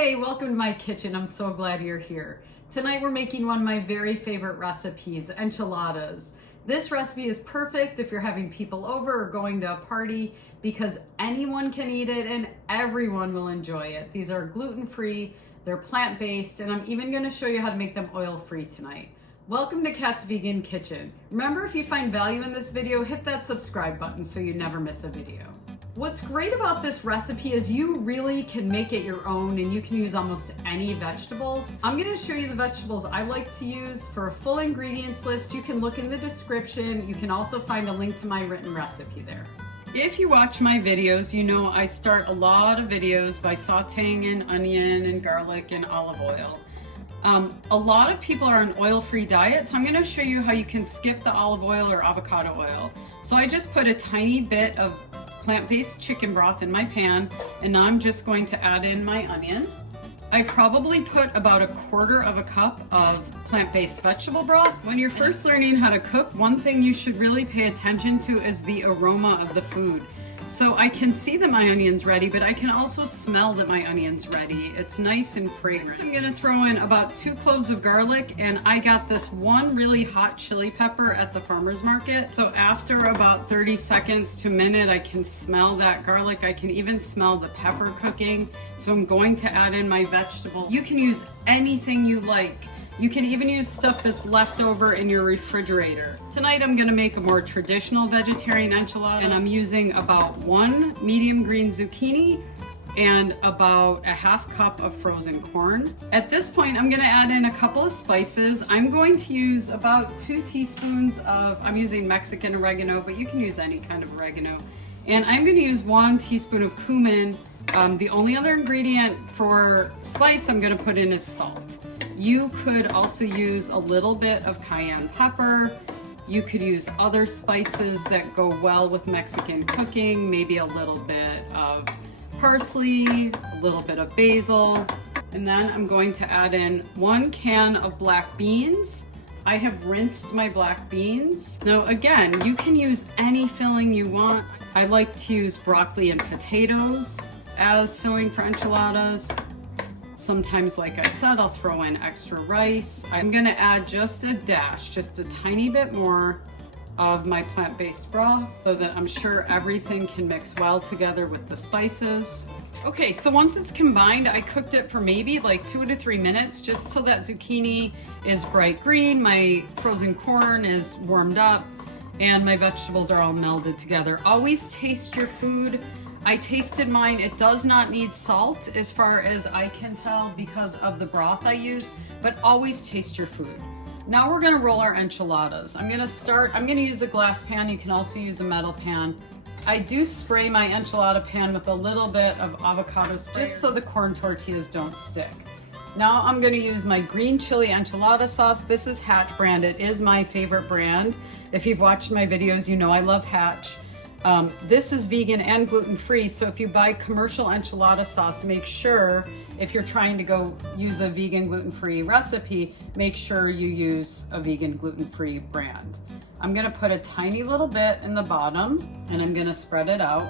Hey, welcome to my kitchen. I'm so glad you're here. Tonight we're making one of my very favorite recipes, enchiladas. This recipe is perfect if you're having people over or going to a party because anyone can eat it and everyone will enjoy it. These are gluten-free, they're plant-based, and I'm even going to show you how to make them oil-free tonight. Welcome to Kat's Vegan Kitchen. Remember, if you find value in this video, hit that subscribe button so you never miss a video. What's great about this recipe is you really can make it your own and you can use almost any vegetables. I'm going to show you the vegetables I like to use. For a full ingredients list, you can look in the description. You can also find a link to my written recipe there. If you watch my videos, you know I start a lot of videos by sauteing an onion and garlic and olive oil. A lot of people are on oil-free diet, so I'm going to show you how you can skip the olive oil or avocado oil. So I just put a tiny bit of plant-based chicken broth in my pan, and now I'm just going to add in my onion. I probably put about 1/4 cup of plant-based vegetable broth. When you're first learning how to cook, one thing you should really pay attention to is the aroma of the food. So I can see that my onion's ready, but I can also smell that my onion's ready. It's nice and fragrant. I'm gonna throw in about 2 cloves of garlic, and I got this one really hot chili pepper at the farmer's market. So after about 30 seconds to a minute, I can smell that garlic. I can even smell the pepper cooking. So I'm going to add in my vegetable. You can use anything you like. You can even use stuff that's left over in your refrigerator. Tonight I'm gonna make a more traditional vegetarian enchilada, and I'm using about 1 medium green zucchini and about 1/2 cup of frozen corn. At this point, I'm gonna add in a couple of spices. I'm going to use about 2 teaspoons of, I'm using Mexican oregano, but you can use any kind of oregano. And I'm gonna use 1 teaspoon of cumin. The only other ingredient for spice I'm gonna put in is salt. You could also use a little bit of cayenne pepper. You could use other spices that go well with Mexican cooking, maybe a little bit of parsley, a little bit of basil, and then I'm going to add in 1 can of black beans. I have rinsed my black beans. Now again, you can use any filling you want. I like to use broccoli and potatoes as filling for enchiladas. Sometimes, like I said, I'll throw in extra rice. I'm gonna add just a dash, just a tiny bit more of my plant-based broth so that I'm sure everything can mix well together with the spices. Okay, so once it's combined, I cooked it for maybe like 2 to 3 minutes just so that zucchini is bright green, my frozen corn is warmed up, and my vegetables are all melded together. Always taste your food. I tasted mine. It does not need salt as far as I can tell because of the broth I used, but always taste your food. Now we're gonna roll our enchiladas. I'm gonna use a glass pan. You can also use a metal pan. I do spray my enchilada pan with a little bit of avocado spray just so the corn tortillas don't stick. Now I'm gonna use my green chili enchilada sauce. This is Hatch brand. It is my favorite brand. If you've watched my videos, you know I love Hatch. This is vegan and gluten-free, so if you buy commercial enchilada sauce, make sure, if you're trying to go use a vegan gluten-free recipe, make sure you use a vegan gluten-free brand. I'm gonna put a tiny little bit in the bottom, and I'm gonna spread it out.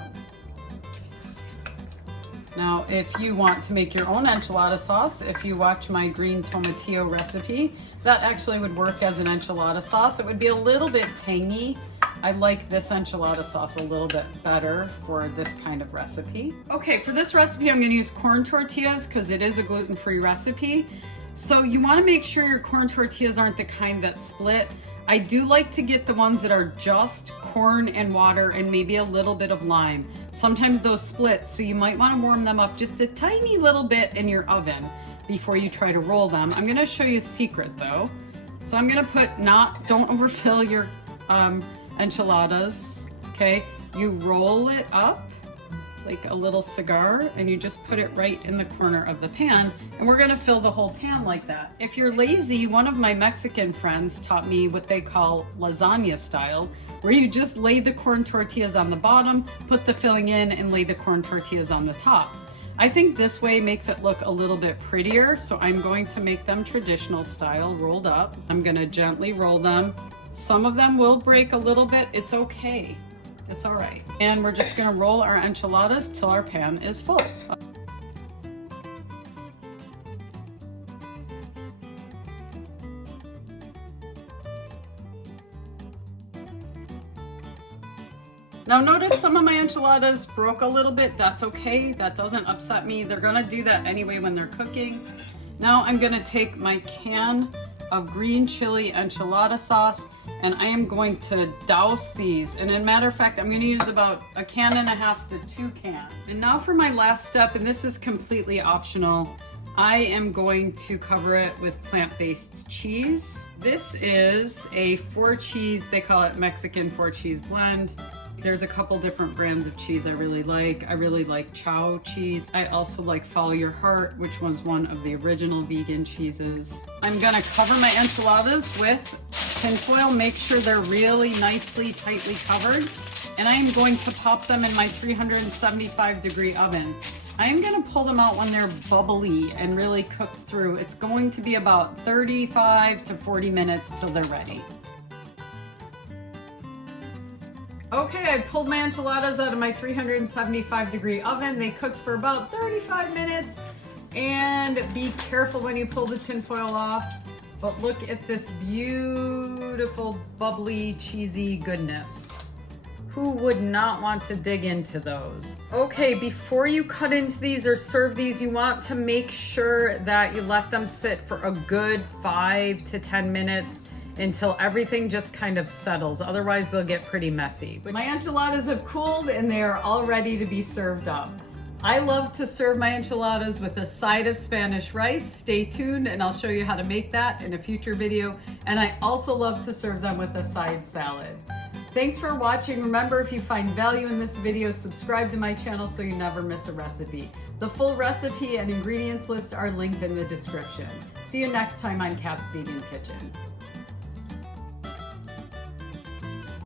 Now, if you want to make your own enchilada sauce, if you watch my green tomatillo recipe, that actually would work as an enchilada sauce. It would be a little bit tangy. I like this enchilada sauce a little bit better for this kind of recipe. Okay, for this recipe, I'm gonna use corn tortillas because it is a gluten-free recipe. So you wanna make sure your corn tortillas aren't the kind that split. I do like to get the ones that are just corn and water and maybe a little bit of lime. Sometimes those split, so you might wanna warm them up just a tiny little bit in your oven before you try to roll them. I'm gonna show you a secret though. So I'm gonna put, don't overfill your enchiladas, okay? You roll it up like a little cigar and you just put it right in the corner of the pan, and we're gonna fill the whole pan like that. If you're lazy, one of my Mexican friends taught me what they call lasagna style, where you just lay the corn tortillas on the bottom, put the filling in, and lay the corn tortillas on the top. I think this way makes it look a little bit prettier, so I'm going to make them traditional style, rolled up. I'm gonna gently roll them. Some of them will break a little bit. It's okay. It's all right. And we're just gonna roll our enchiladas till our pan is full. Now notice some of my enchiladas broke a little bit. That's okay, that doesn't upset me. They're gonna do that anyway when they're cooking. Now I'm gonna take my can of green chili enchilada sauce and I am going to douse these. And as a matter of fact, I'm gonna use about 1.5 cans to 2 cans. And now for my last step, and this is completely optional, I am going to cover it with plant-based cheese. This is a 4-cheese, they call it Mexican 4-cheese blend. There's a couple different brands of cheese I really like. I really like Chow cheese. I also like Follow Your Heart, which was one of the original vegan cheeses. I'm gonna cover my enchiladas with tinfoil, make sure they're really nicely, tightly covered. And I am going to pop them in my 375-degree oven. I am gonna pull them out when they're bubbly and really cooked through. It's going to be about 35 to 40 minutes till they're ready. Okay, I pulled my enchiladas out of my 375-degree oven. They cooked for about 35 minutes. And be careful when you pull the tinfoil off. But look at this beautiful, bubbly, cheesy goodness. Who would not want to dig into those? Okay, before you cut into these or serve these, you want to make sure that you let them sit for a good 5 to 10 minutes until everything just kind of settles. Otherwise, they'll get pretty messy. But my enchiladas have cooled and they are all ready to be served up. I love to serve my enchiladas with a side of Spanish rice. Stay tuned and I'll show you how to make that in a future video. And I also love to serve them with a side salad. Thanks for watching. Remember, if you find value in this video, subscribe to my channel so you never miss a recipe. The full recipe and ingredients list are linked in the description. See you next time on Kat's Vegan Kitchen.